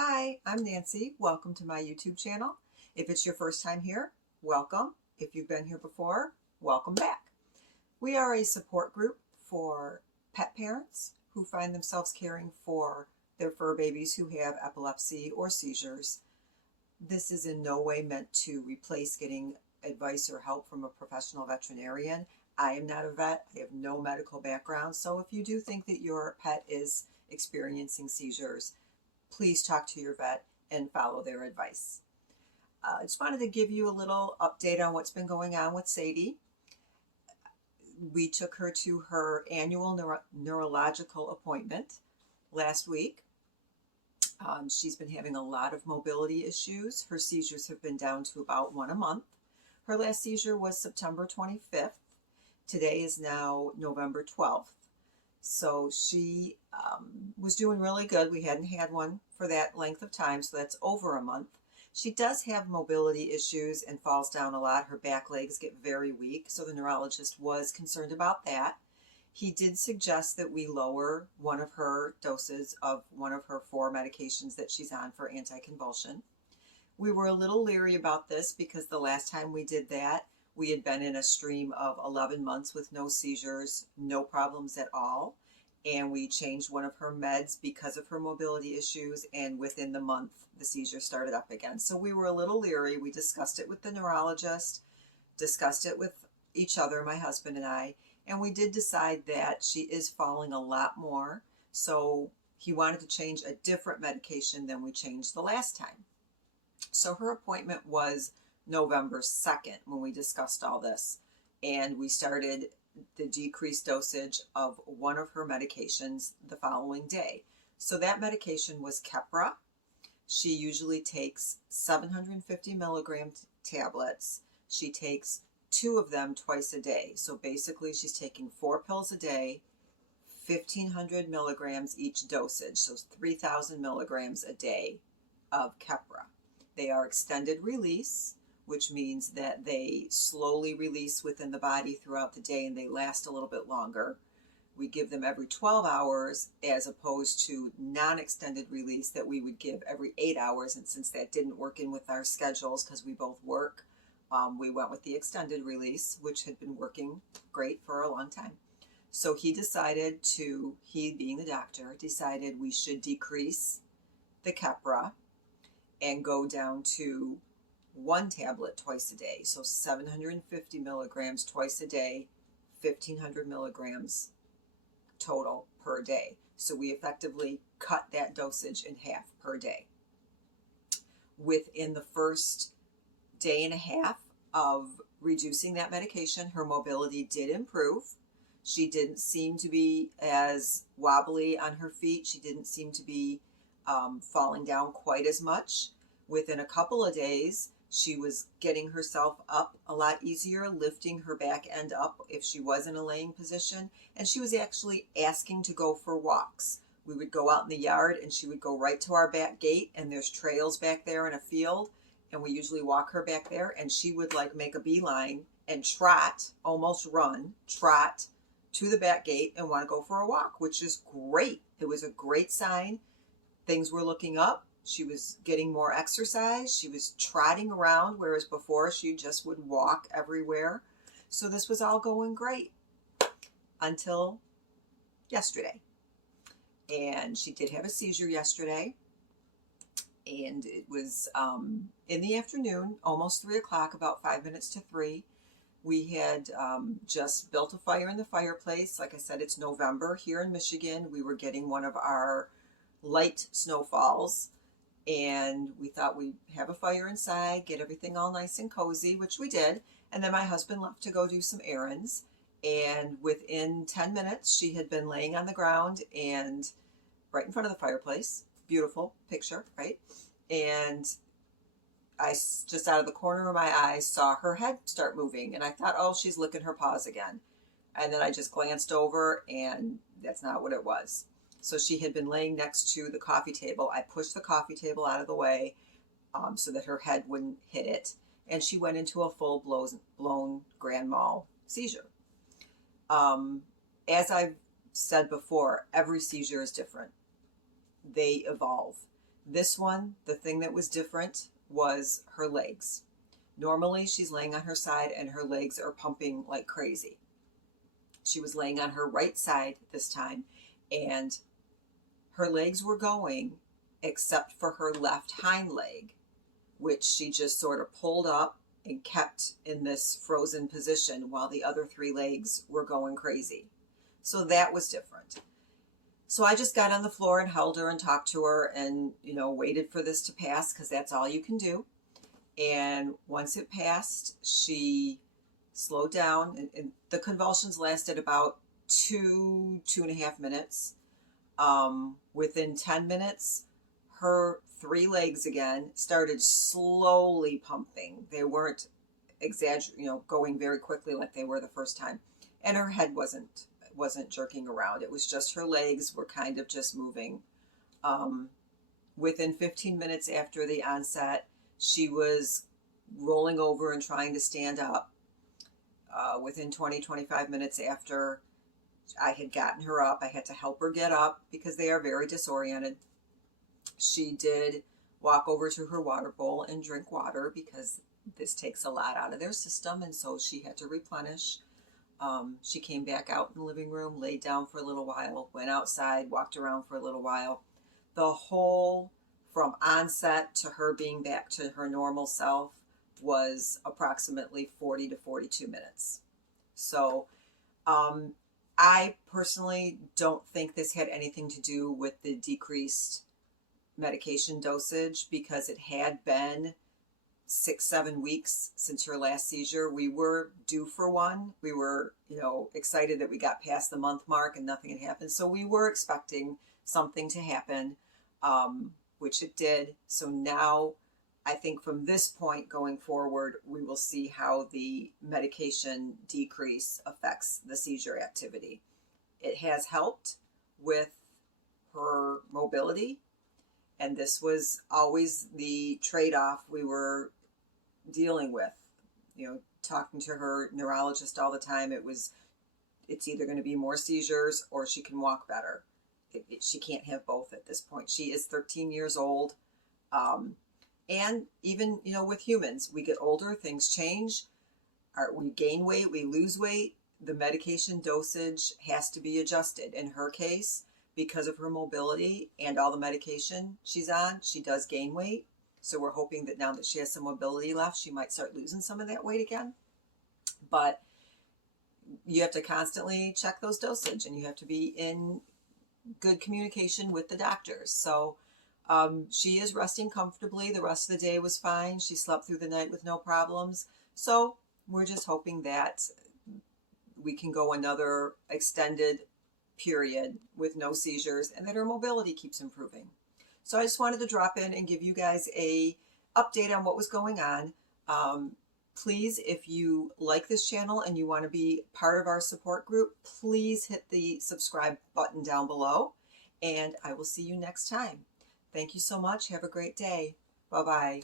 Hi, I'm Nancy. Welcome to my YouTube channel. If it's your first time here, welcome. If you've been here before, welcome back. We are a support group for pet parents who find themselves caring for their fur babies who have epilepsy or seizures. This is in no way meant to replace getting advice or help from a professional veterinarian. I am not a vet. I have no medical background. So if you do think that your pet is experiencing seizures, please talk to your vet and follow their advice. I just wanted to give you a little update on what's been going on with Sadie. We took her to her annual neurological appointment last week. She's been having a lot of mobility issues. Her seizures have been down to about one a month. Her last seizure was September 25th. Today is now November 12th. So she was doing really good. We hadn't had one for that length of time, so that's over a month. She does have mobility issues and falls down a lot. Her back legs get very weak, so the neurologist was concerned about that. He did suggest that we lower one of her doses of one of her 4 medications that she's on for anticonvulsion. We were a little leery about this because the last time we did that, we had been in a stream of 11 months with no seizures, no problems at all. And we changed one of her meds because of her mobility issues. And within the month, the seizure started up again. So we were a little leery. We discussed it with the neurologist, discussed it with each other, my husband and I. And we did decide that she is falling a lot more. So he wanted to change a different medication than we changed the last time. So her appointment was November 2nd when we discussed all this, and we started the decreased dosage of one of her medications the following day. So that medication was Keppra. She usually takes 750 milligram tablets. She takes 2 of them twice a day. So basically she's taking 4 pills a day, 1,500 milligrams each dosage, so 3,000 milligrams a day of Keppra. They are extended release, which means that they slowly release within the body throughout the day and they last a little bit longer. We give them every 12 hours as opposed to non-extended release that we would give every 8 hours. And since that didn't work in with our schedules because we both work, we went with the extended release, which had been working great for a long time. So he decided to, he being the doctor, decided we should decrease the Keppra and go down to 1 tablet twice a day. So 750 milligrams twice a day, 1,500 milligrams total per day. So we effectively cut that dosage in half per day. Within the first day and a half of reducing that medication, her mobility did improve. She didn't seem to be as wobbly on her feet. She didn't seem to be falling down quite as much. Within a couple of days, she was getting herself up a lot easier, lifting her back end up if she was in a laying position, and she was actually asking to go for walks. We would go out in the yard and she would go right to our back gate, and there's trails back there in a field, and we usually walk her back there, and she would like make a beeline and trot, almost run, trot to the back gate and want to go for a walk, which is great. It was a great sign. Things were looking up. She was getting more exercise. She was trotting around, whereas before she just would walk everywhere. So this was all going great until yesterday. And she did have a seizure yesterday. And it was in the afternoon, almost 3 o'clock, about 5 minutes to 3. We had just built a fire in the fireplace. Like I said, it's November here in Michigan. We were getting one of our light snowfalls. And we thought we'd have a fire inside, get everything all nice and cozy, which we did. And then my husband left to go do some errands. And within 10 minutes, she had been laying on the ground and right in front of the fireplace. Beautiful picture, right? And I just out of the corner of my eye saw her head start moving. And I thought, oh, she's licking her paws again. And then I just glanced over and that's not what it was. So she had been laying next to the coffee table. I pushed the coffee table out of the way so that her head wouldn't hit it. And she went into a full-blown grand mal seizure. As I've said before, every seizure is different. They evolve. This one, the thing that was different was her legs. Normally she's laying on her side and her legs are pumping like crazy. She was laying on her right side this time, and her legs were going except for her left hind leg, which she just sort of pulled up and kept in this frozen position while the other 3 legs were going crazy. So that was different. So I just got on the floor and held her and talked to her and, waited for this to pass, because that's all you can do. And once it passed, she slowed down, and the convulsions lasted about 2.5 minutes. Within 10 minutes, her 3 legs again started slowly pumping. They weren't going very quickly like they were the first time. And her head wasn't jerking around. It was just her legs were kind of just moving. Within 15 minutes after the onset, she was rolling over and trying to stand up. Within 20-25 minutes after I had gotten her up, I had to help her get up because they are very disoriented. She did walk over to her water bowl and drink water because this takes a lot out of their system, and so she had to replenish. She came back out in the living room, laid down for a little while, went outside, walked around for a little while. The whole, from onset to her being back to her normal self, was approximately 40 to 42 minutes. So I personally don't think this had anything to do with the decreased medication dosage, because it had been 6-7 weeks since her last seizure. We were due for one. We were, excited that we got past the month mark and nothing had happened. So we were expecting something to happen, which it did. So now I think from this point going forward, we will see how the medication decrease affects the seizure activity. It has helped with her mobility, and this was always the trade-off we were dealing with. Talking to her neurologist all the time, it's either going to be more seizures or she can walk better. She can't have both at this point. She is 13 years old. And even, with humans, we get older, things change. We gain weight, we lose weight. The medication dosage has to be adjusted. In her case, because of her mobility and all the medication she's on, she does gain weight. So we're hoping that now that she has some mobility left, she might start losing some of that weight again. But you have to constantly check those dosage, and you have to be in good communication with the doctors. So she is resting comfortably. The rest of the day was fine. She slept through the night with no problems. So we're just hoping that we can go another extended period with no seizures and that her mobility keeps improving. So I just wanted to drop in and give you guys a update on what was going on. Please, if you like this channel and you want to be part of our support group, please hit the subscribe button down below, and I will see you next time. Thank you so much. Have a great day. Bye-bye.